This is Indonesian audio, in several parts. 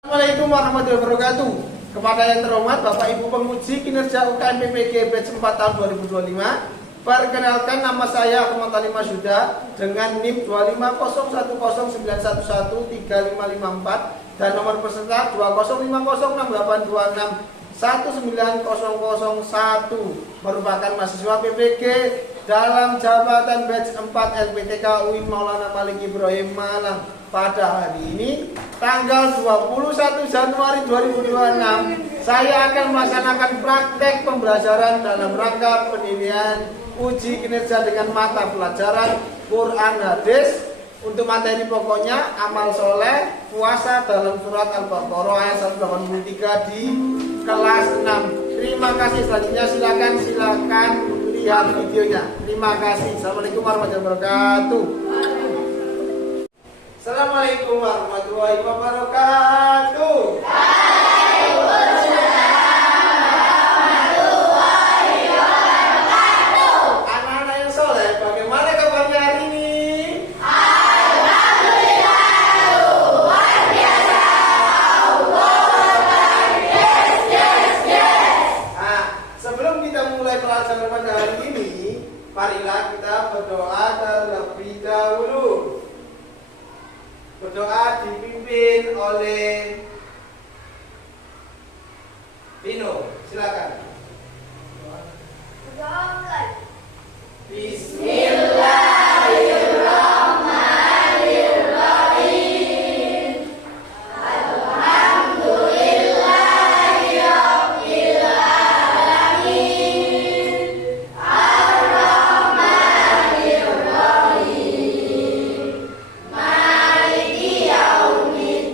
Assalamualaikum warahmatullahi wabarakatuh. Kepada yang terhormat Bapak Ibu penguji kinerja UKM PPG batch 4 tahun 2025. Perkenalkan, nama saya Ahmad Ali Mashuda dengan NIM 2501091135554 dan nomor peserta 2050826190001 merupakan mahasiswa PPG dalam jabatan batch 4 LPTK UIN Maulana Malik Ibrahim Malang. Pada hari ini tanggal 21 Januari 2026 saya akan melaksanakan praktek pembelajaran dalam rangka penilaian uji kinerja dengan mata pelajaran Quran Hadis. Untuk materi pokoknya amal soleh, puasa dalam surat Al-Baqarah ayat 183 di kelas 6. Terima kasih. Selanjutnya silakan lihat videonya. Terima kasih. Assalamualaikum warahmatullahi wabarakatuh. Assalamualaikum warahmatullahi wabarakatuh. Anak-anak yang soleh, bagaimana kabarnya hari ini? Sebelum kita mulai pelajaran pada hari ini, marilah kita berdoa terlebih dahulu. Berdoa dipimpin oleh Vino. Silakan. Bismillahirrahmanirrahim. Alhamdulillahirabbil alamin. Ar-Rahmanir-Rahim. Maliki yaumiddin.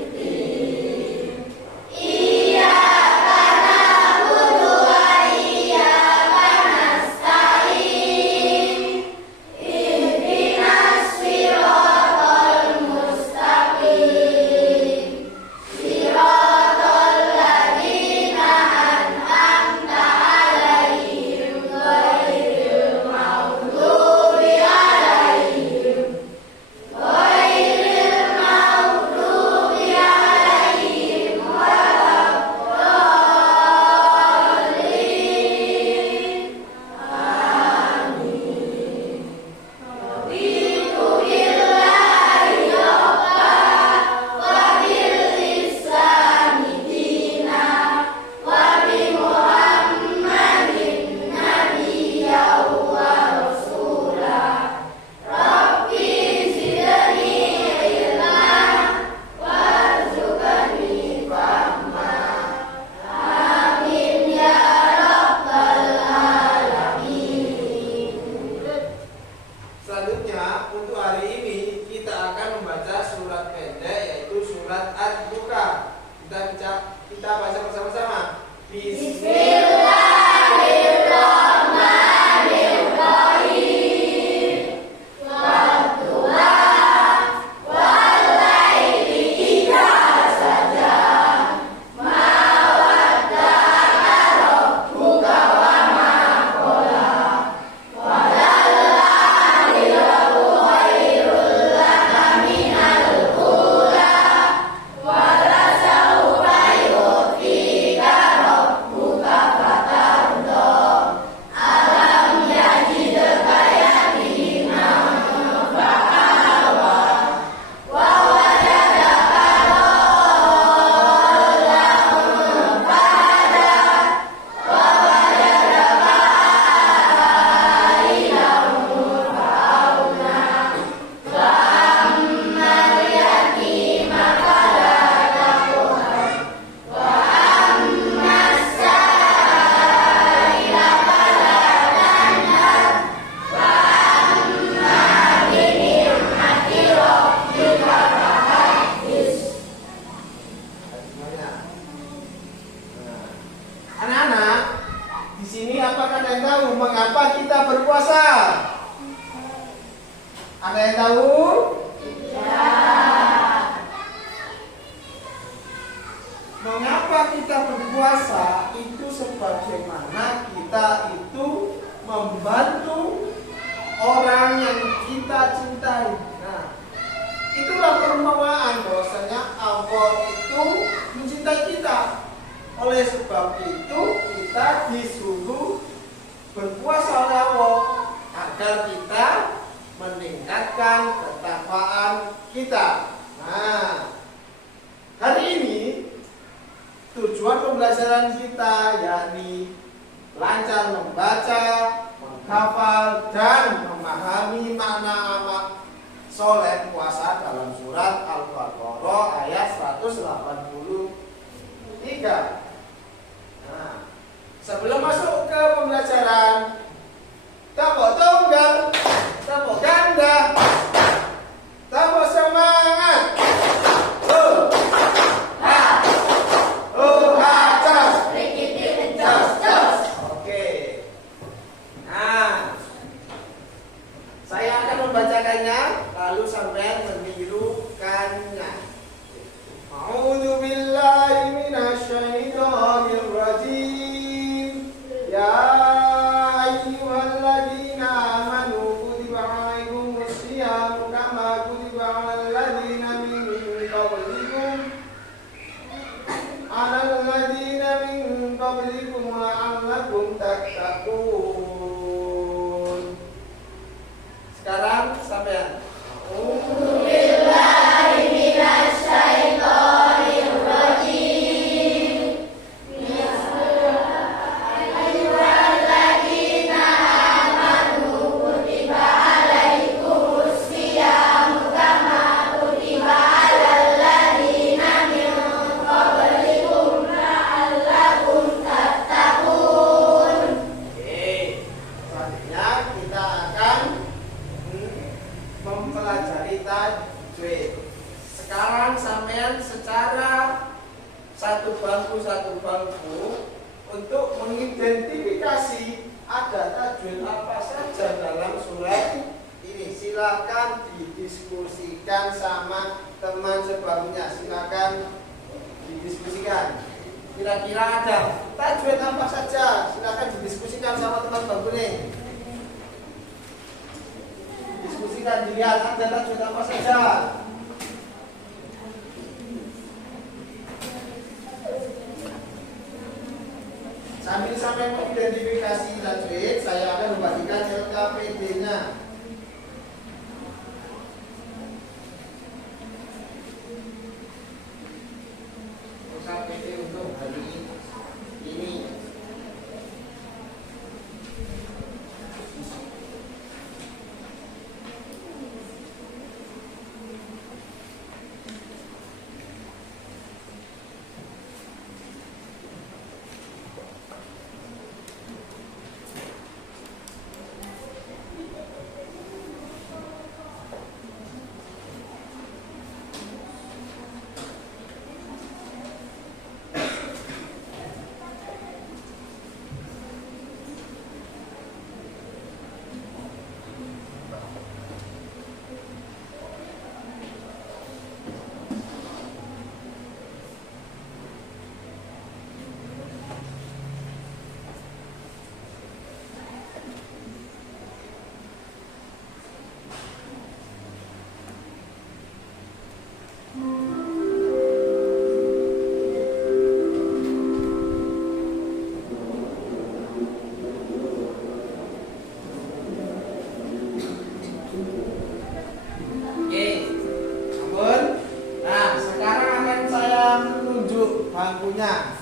Allah itu mencintai kita. Oleh sebab itu kita disuruh berpuasa oleh Allah agar kita meningkatkan ketakwaan kita. Nah, hari ini tujuan pembelajaran kita yakni lancar membaca, menghafal, dan memahami makna amal soleh puasa dalam surat Al-Baqarah ayat 183. Nah, sebelum masuk ke pembelajaran, tepuk tunggal, tepuk ganda, tepuk semangat. Oke. Nah, saya akan membacakannya, lalu sampai menirukannya. A'udzu billahi minasyaitonir rajim. Ya ayyuhalladzina amanu kutiba 'alaikumus shiyam kama kutiba 'alal ladzina min qablikum la'allakum tattaqun. Sekarang sampean. Satu bangku untuk mengidentifikasi ada tajwid apa saja dalam surat ini. Silakan didiskusikan sama teman sebelumnya. Silakan didiskusikan. Kira-kira ada tajwid apa saja? Silakan didiskusikan sama teman bangku nih. Diskusikan, dilihat ada tajwid apa saja. Sambil sampai mengidentifikasi tajwid, saya akan membagikan LKPD-nya. LKPD untuk hari ini. Bangkunya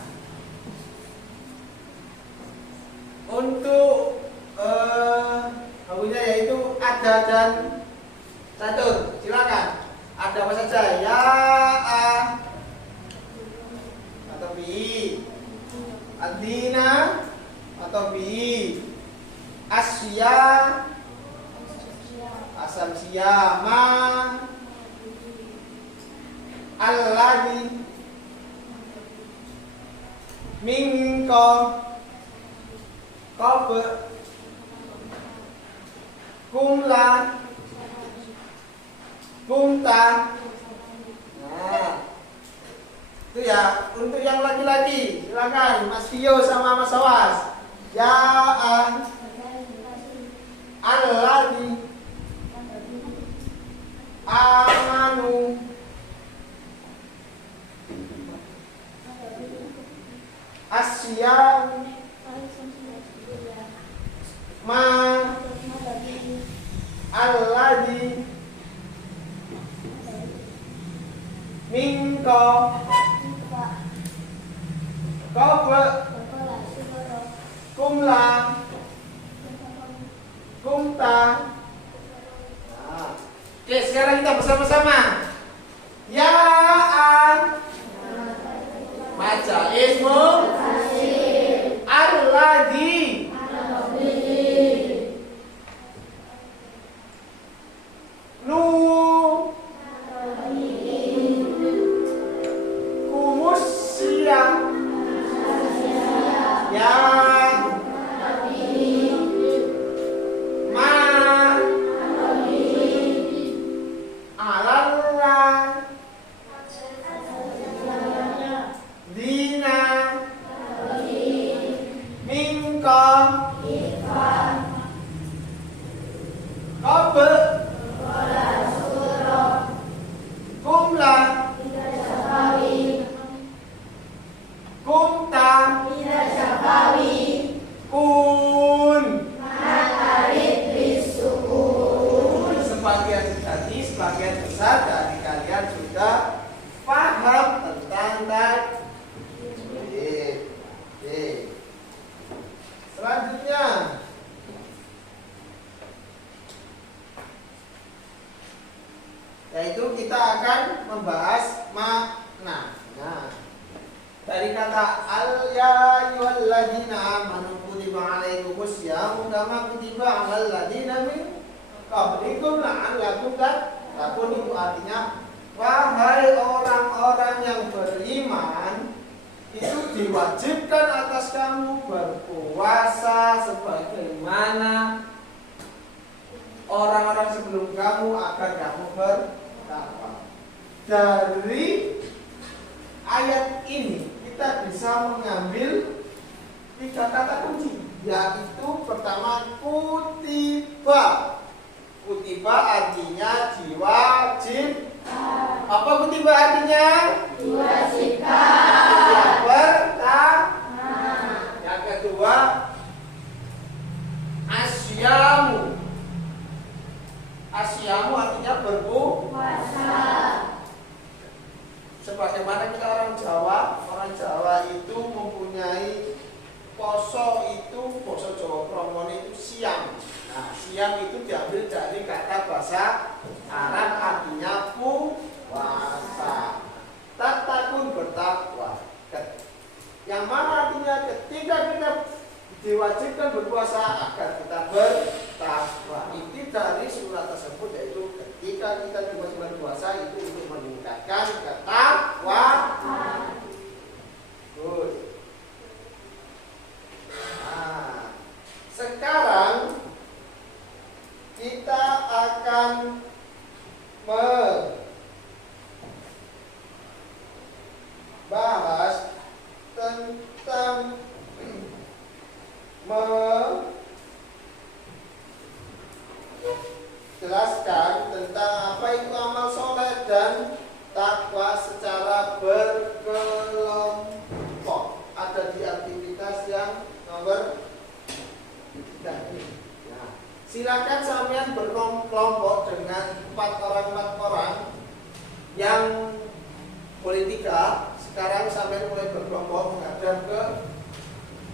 untuk bangkunya yaitu ada dan catur. Silakan. Ada apa saja? Ya, A atau B, Adina atau B, Asya, Asam Siyama, Alladhi, Mingko, Kobe, Kumla, Kumta. Nah, itu ya. Untuk yang laki-laki, silakan Mas Vio sama Mas Awas. Ya, Alladhi, Amanu, Asyam ma alladhi minka qabla kumla kumta. Nah, oke, sekarang kita bersama-sama. Ya'an baca ismu alladhi nu kumusya ya ma alalla dina minka qabl kumla kumta kun. Sebagian besar dari kalian sudah paham tentang tajwid. Selanjutnya yaitu kita akan membahas makna. Nah, dari kata ya ayyuhalladzina amanu kutiba alaikumus syamu kama kutiba alal ladzina min qablikum la'allakum tattaqun. Itu artinya wahai orang-orang yang beriman, itu diwajibkan atas kamu berpuasa sebagaimana orang-orang sebelum kamu agar kamu bertakwa. Dari ayat ini kita bisa mengambil 3 kata kunci, yaitu pertama kutiba. Kutiba artinya diwajib. Apa kutiba artinya? Diwajibkan. Pertama. Yang kedua asyamu. Asyamu artinya berpuasa. Sebagaimana kita orang Jawa itu mempunyai poso Jawa Kromone itu siam. Nah, siam itu diambil dari kata bahasa Arab artinya puasa. Tatakun bertakwa. Yang mana artinya ketika kita diwajibkan berpuasa agar kita bertakwa. Inti dari surat tersebut yaitu ketika kita diwajibkan berpuasa itu untuk meningkatkan ketakwaan. Good. Nah, sekarang kita akan membahas tentang menjelaskan tentang apa itu amal soleh dan takwa secara berkelompok. Ada di aktivitas yang nomor 3 ini. Nah, silakan sampean berkelompok dengan 4 orang yang boleh 3. Sekarang sampean mulai berkelompok menghadap ke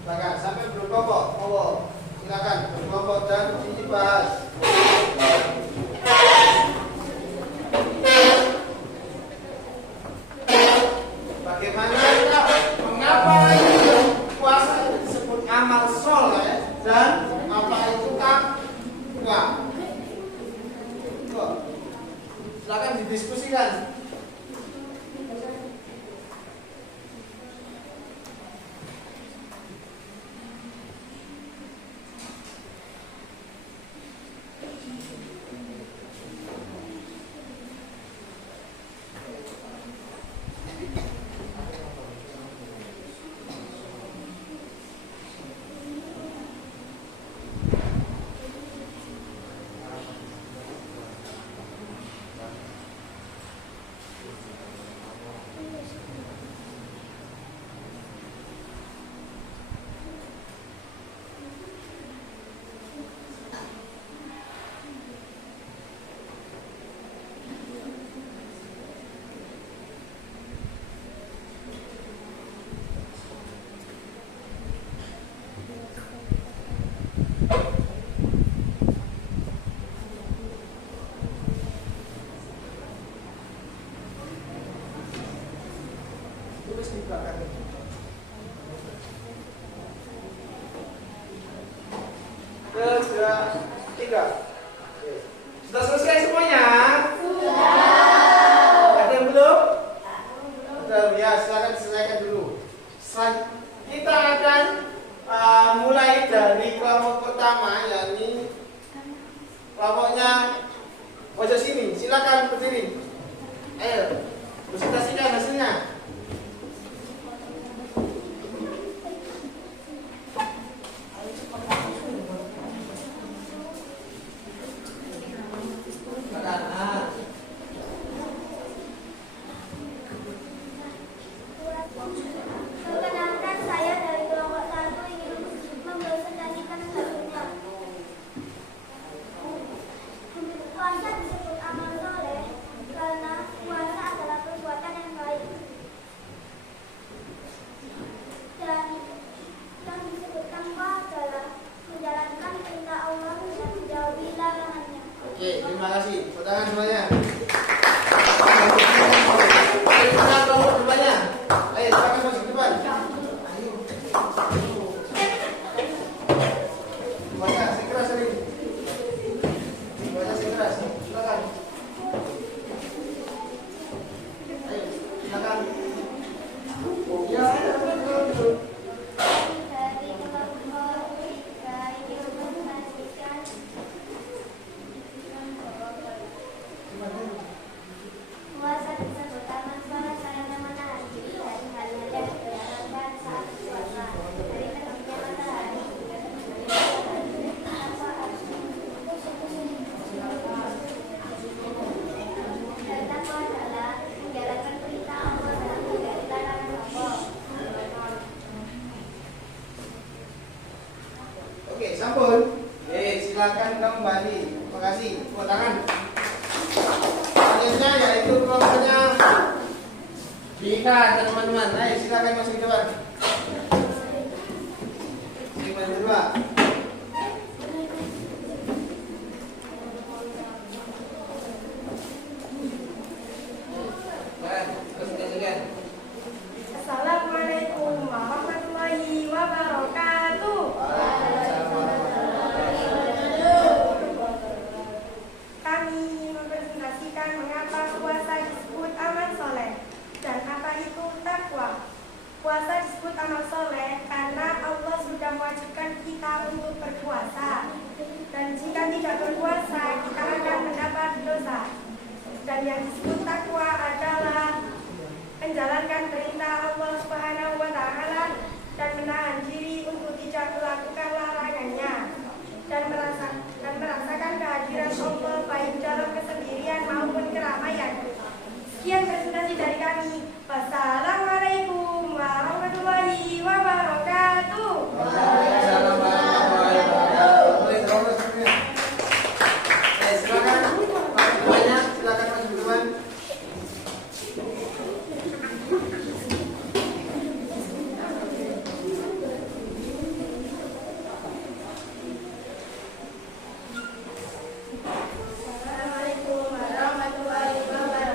belakang. Sampai berkelompok, silakan berkelompok dan dibahas. Bagaimana mengapa puasa itu disebut amal soleh dan apa itu takwa? Silakan didiskusikan. di belakang. Kedua, tiga. Oke. Sudah selesai semuanya? Sudah. Ada yang belum? Belum. Ya, silakan diselesaikan dulu. Kita akan mulai dari kelompok pertama, yakni kelompoknya pojok sini. Silakan berdiri. Ayo, presentasikan hasilnya. Perkenalkan, saya dari kelompok 1 ingin mempresentasikan hasilnya. Puasa disebut amal soleh karena puasa adalah perbuatan yang baik. Dan yang disebut takwa adalah menjalankan perintah Allah dan menjauhi larangannya. Oke, terima kasih. Tangan semuanya. Ayo, tangan kelompok depannya. Ayo, silakan masuk ke depan. Ayo. Semuanya, segera sering. Semuanya segera, silakan. Ayo, silakan. Ya, betul. Dari kelompok 3 ingin mempresentasikan puasa disebut amal soleh karena menahan diri dari hal-hal yang dilarangkan saat puasa. Dari terbitnya matahari hingga terbenamnya matahari tanpa dan takwa adalah menjalankan perintah Allah dan menghindari larangan Allah. Oke, sampun. Silakan kembali. Terima kasih. Tepuk tangan. Selanjutnya yaitu kelompoknya Dika dan teman-teman. Ayo, silakan masuk ke depan. Segmen kedua. Assalamualaikum warahmatullahi wabarakatuh. Kami mempresentasikan mengapa puasa disebut amal soleh dan apa itu takwa. Puasa disebut amal soleh karena Allah sudah mewajibkan kita untuk berpuasa. Dan jika tidak berpuasa, kita akan mendapat dosa. Dan yang disebut takwa adalah menjalankan perintah Allah Subhanahu wa Ta'ala dan menahan diri untuk tidak melakukan larangannya dan merasakan kehadiran Allah baik dalam kesendirian maupun keramaian. Sekian presentasi dari kami. Wassalamualaikum warahmatullahi wabarakatuh. Assalamualaikum warahmatullahi wabarakatuh.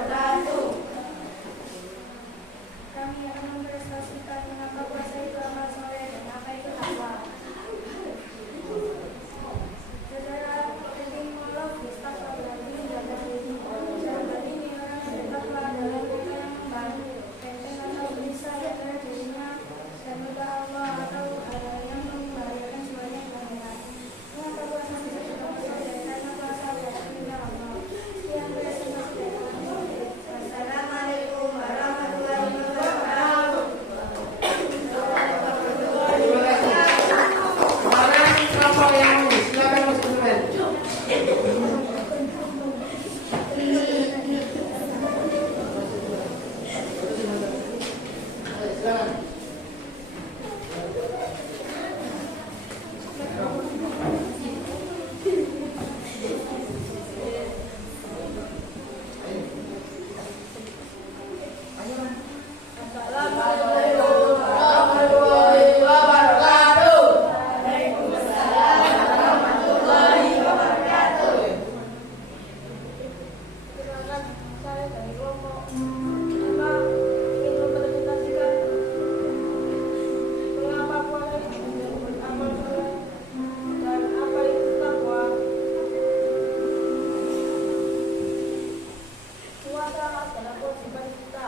adalah kewajiban kita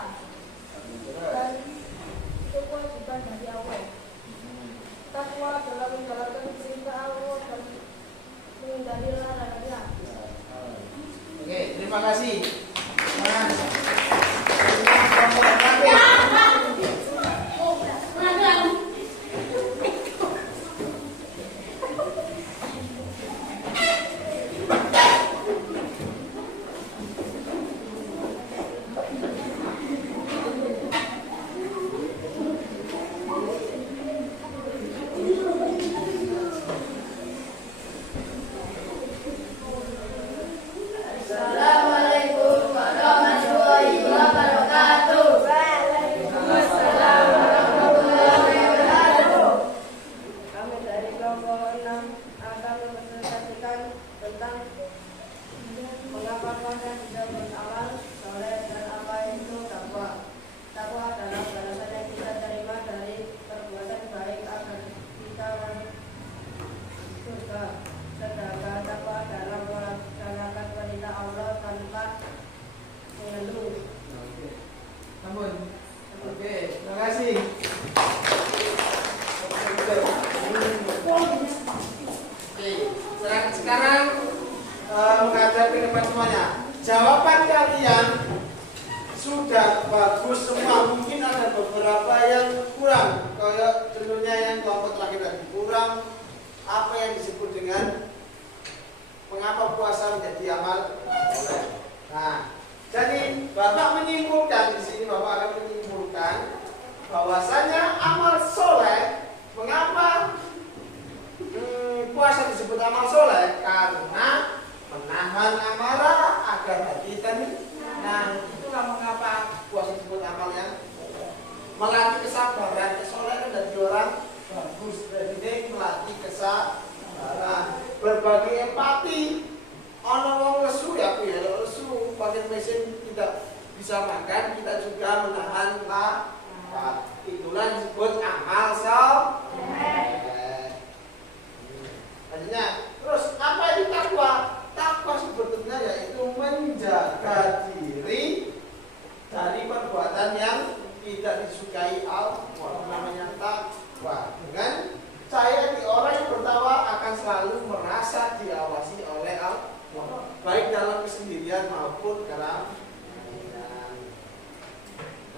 dan itu kewajiban dari Allah. Takwa adalah menjalankan perintah Allah dan menghindari larangannya. Oke, terima kasih. Nah, Assalamualaikum warahmatullahi wabarakatuh. Waalaikumsalam warahmatullahi wabarakatuh. Kami dari kelompok 6 akan mempresentasikan tentang mengapa puasa tidak beramal soleh dan apa itu takwa. Takwa adalah balasan yang kita terima dari perbuatan baik agar kita masuk surga. Sedangkan takwa adalah melaksanakan perintah Allah tanpa mengeluh. Ampun. Oke, terima kasih. Oke, sekarang menghadap ke depan semuanya. Jawaban kalian sudah bagus semua. Mungkin ada beberapa yang kurang. Kayak contohnya yang kelompok terakhir tadi kurang. Apa yang disebut dengan mengapa puasa menjadi amal soleh. Nah, jadi Bapak menyimpulkan di sini, Bapak akan menyimpulkan bahwasanya amal soleh, mengapa puasa disebut amal soleh? Karena menahan amarah agar hati tenang. Nah, itulah mengapa puasa disebut amal yang melatih kesabaran. Kesolehan dari orang bagus, dan ini melatih kesabaran, berbagi empati. Ono wong lesu ya, aku ya lesu, pakai mesin tidak bisa makan, kita juga menahan lapar. Itulah disebut amal soleh. Artinya, terus apa itu takwa? Takwa sebetulnya yaitu menjaga diri dari perbuatan yang tidak disukai Allah. Namanya takwa. Dengan saya di orang yang bertakwa akan selalu merasa diawasi oleh Allah, baik dalam kesendirian maupun dalam.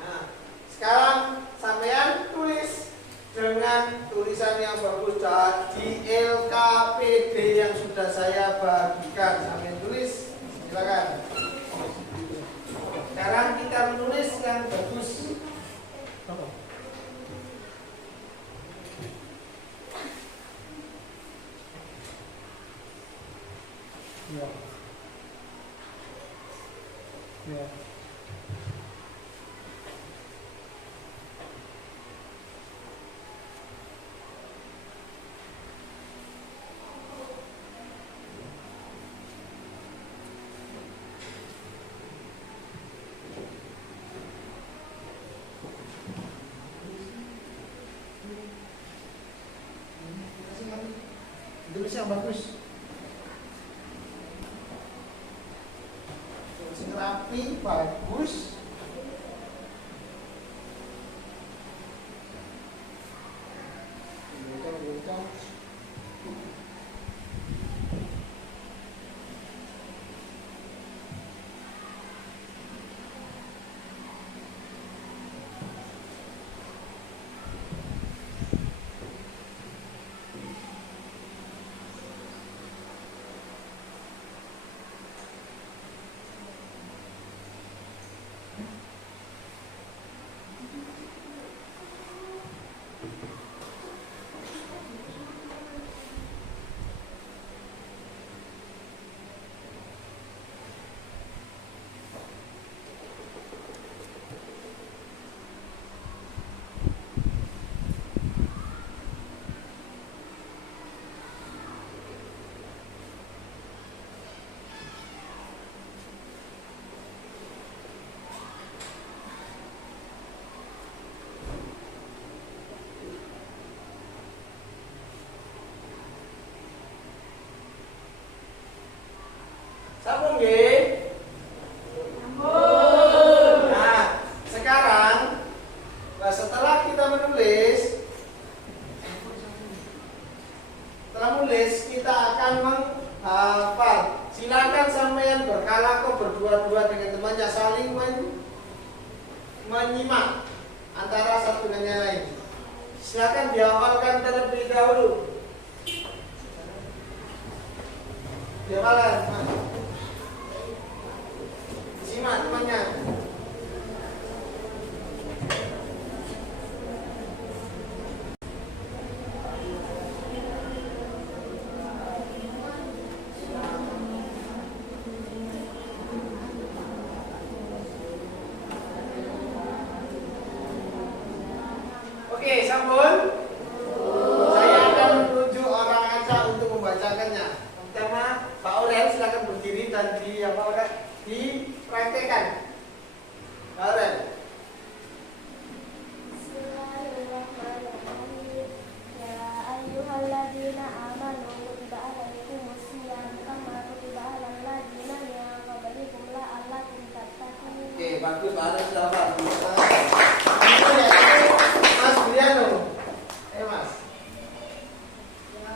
Nah, sekarang sampean tulis dengan tulisan yang bagus di LKPD yang sudah saya bagikan. Sampean tulis, silakan. Sekarang kita menulis yang bagus. Ya. Ya. Tulis yang bagus. Rapi, bagus. menyimak antara satu dengan yang lain. Silakan dihafalkan terlebih dahulu. Dihafalkan, simak temannya. Oke, sampun. Saya akan menunjuk orang aja untuk membacakannya. Pertama, Pak Aurel silakan berdiri dan dipraktekkan. Pak Aurel. Bismillahirrahmanirrahim. Ya ayyuhalladzina amanu kutiba alaikumus syiyam kama kutiba alal ladzina min qablikum la'allakum tattaqun. Oke, bagus Pak Aurel sudah hafal. Mas Briano. Mas. Ya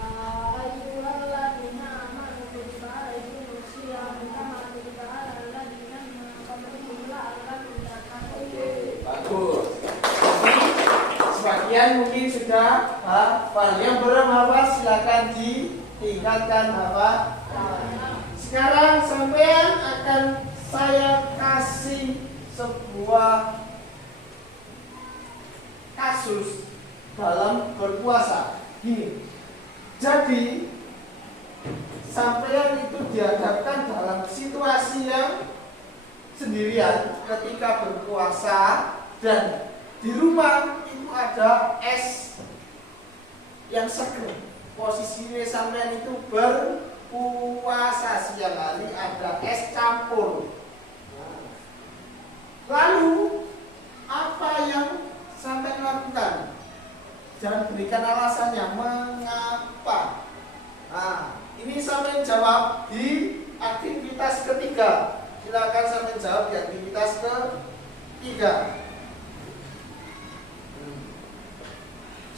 ayyuhalladzina amanu kutiba alaikumus syiyam kama kutiba alal ladzina min qablikum la'allakum tattaqun. Oke, bagus. Sebagian mungkin sudah hafal. Yang belum hafal silakan ditingkatkan hafal. Sekarang sampean akan saya kasih sebuah kasus dalam berpuasa. Gini. Jadi sampean itu dihadapkan dalam situasi yang sendirian ketika berpuasa dan di rumah itu ada es yang seger. Posisinya sampean itu berpuasa siang hari ada es campur. Lalu apa yang sampean lakukan? Jangan berikan alasannya mengapa. Nah, ini sampean jawab di aktivitas ketiga. Silakan sampean jawab di aktivitas ketiga.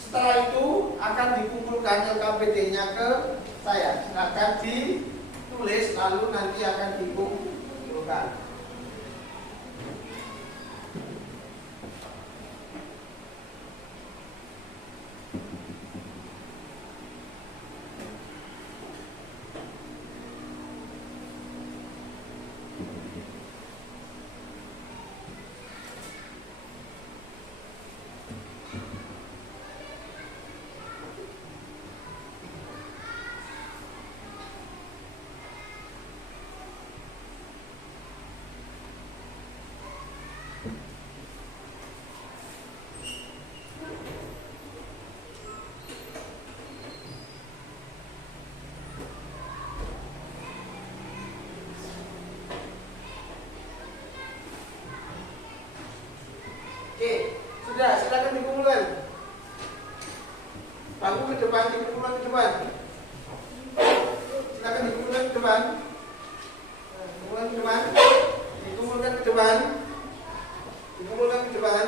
Setelah itu akan dikumpulkan LKPD-nya ke saya. Silakan ditulis lalu nanti akan dikumpulkan. Oke, sudah, silakan dikumpulkan. Panggung ke depan, dikumpulkan ke depan. Silakan dikumpulkan ke depan. Dikumpulkan ke depan. Dikumpulkan ke depan. Dikumpulkan ke depan.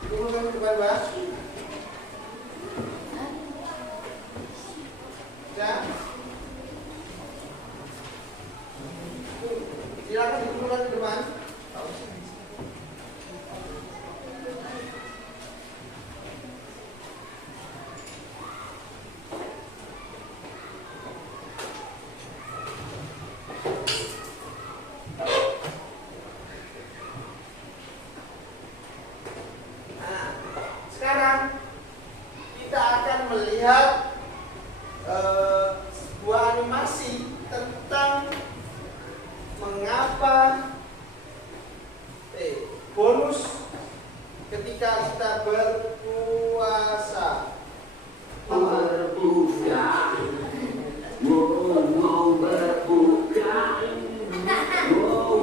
Dikumpulkan ke depan, Pak. Ya. Silakan dikumpulkan ke depan. Sekarang kita akan melihat sebuah animasi tentang mengapa bonus ketika kita berpuasa. Berbuka, mau berbuka,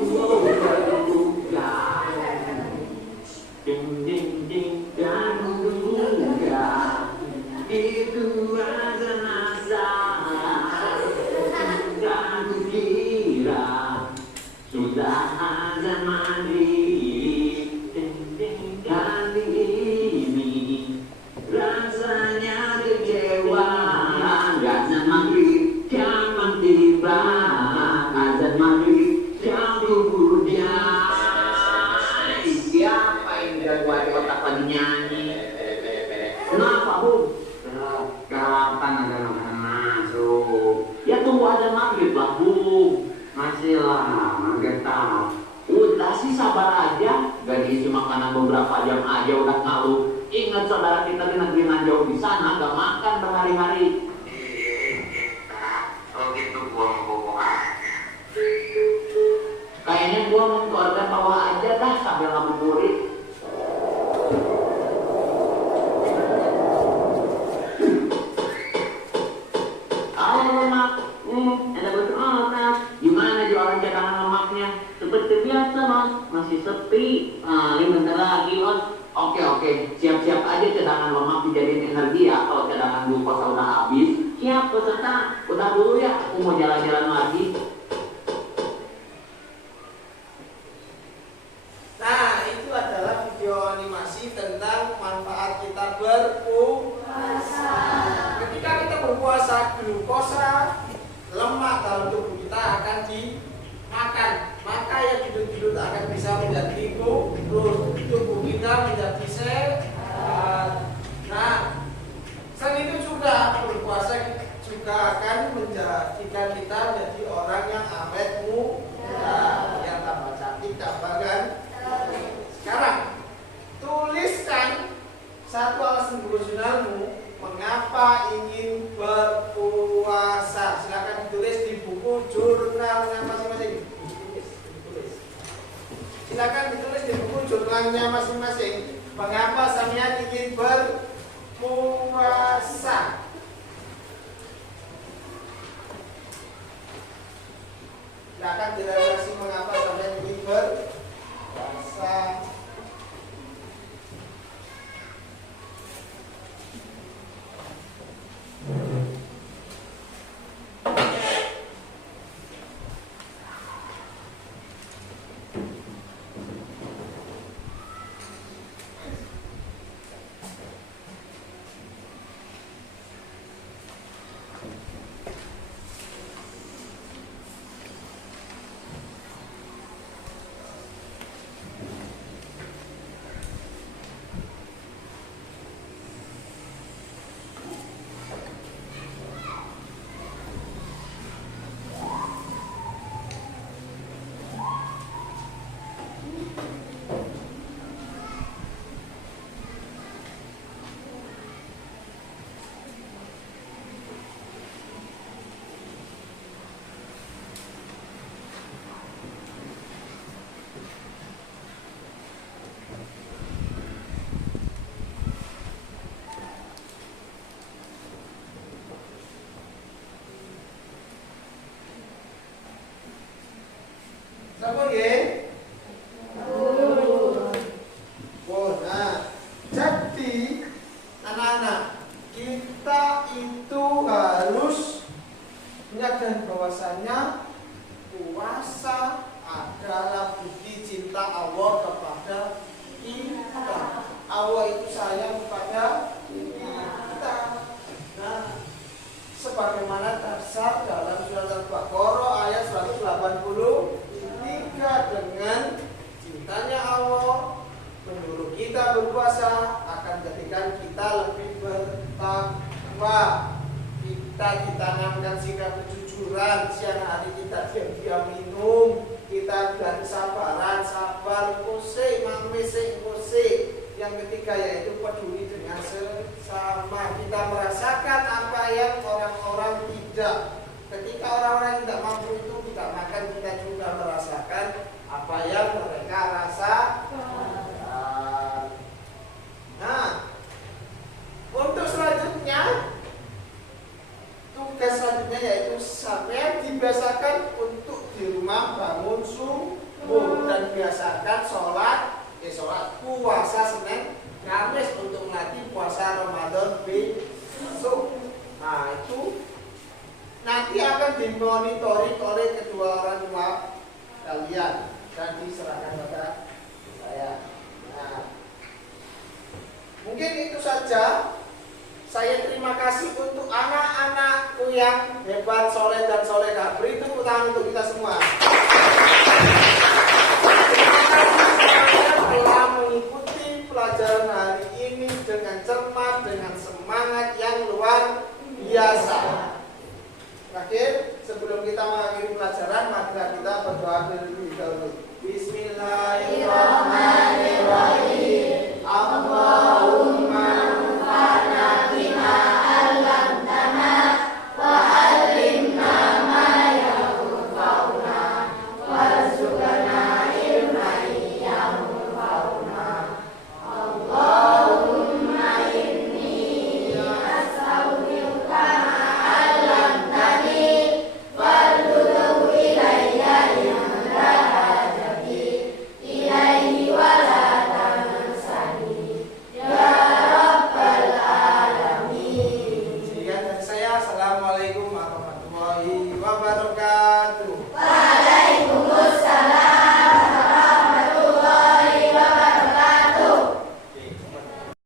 mau berbuka, ding ding ding dan buka, itu rasa nasa, dan kira sudah azan maghrib, ding ding kali ini. Rasanya kecewa, azan maghrib kapan tiba, azan maghrib jam 2 jam. Udah sih sabar aja, gak diisi makanan beberapa jam aja udah ngeluh. Ingat saudara kita di negeri nan jauh di sana gak makan berhari-hari. Kalau gitu gua mau bohong aja. Kayaknya gua mau ke organ bawah aja dah sambil ngabuburit. Halo lemak, ada betul orang. Gimana jualan cadangan lemaknya? Seperti biasa mas, masih sepi. Ini bentar lagi mas. Oke, siap-siap aja cadangan lemak dijadiin energi ya. Kalau cadangan glukosa udah habis, siap peserta. Udah dulu ya, aku mau jalan-jalan lagi. Nah, itu adalah video animasi tentang manfaat kita berpuasa. Ketika kita berpuasa, glukosa, lemak dalam tubuh kita akan dimakan. Maka yang hidup-hidup akan bisa menjadi kurus, tubuh kita menjadi sehat. Nah, selain itu juga berpuasa juga akan menjadikan kita menjadi orang yang awet muda, yang tambah cantik, tambah ganteng. Sekarang tuliskan satu alasan devosionalmu mengapa ingin berpuasa. Silakan ditulis di buku jurnalnya masing-masing. Silakan ditulis di buku jurnalnya masing-masing. Mengapa sampean ingin berpuasa? Silakan diredaksi mengapa sampean ingin berpuasa. Sampun nggih? Nah, jadi anak-anak, kita itu harus menyadari bahwasannya puasa adalah bukti cinta Allah kepada kita. Allah itu sayang kepada kita. Nah, sebagaimana dasar dalam surat Al-Baqarah ayat 183, dengan cintanya Allah menyuruh kita berpuasa akan menjadikan kita lebih bertakwa. Kita ditanamkan sikap kejujuran, siang hari kita diam-diam minum, kita dari sabaran, sabar, kose, mangmese, kose. Yang ketiga yaitu peduli dengan sesama. Kita merasakan apa yang orang-orang tidak. Ketika orang-orang yang tidak mampu itu tidak makan, kita juga merasakan apa yang mereka rasakan. Nah, untuk selanjutnya, tugas selanjutnya yaitu sampai dibiasakan untuk di rumah bangun subuh dan biasakan sholat puasa Senin Kamis untuk melatih puasa Ramadan besok. Nah, itu nanti akan dimonitori oleh kedua orang tua kalian dan diserahkan kepada saya. Nah, mungkin itu saja. Saya terima kasih untuk anak-anakku yang hebat, soleh dan solehah. Beri tepuk tangan untuk kita semua.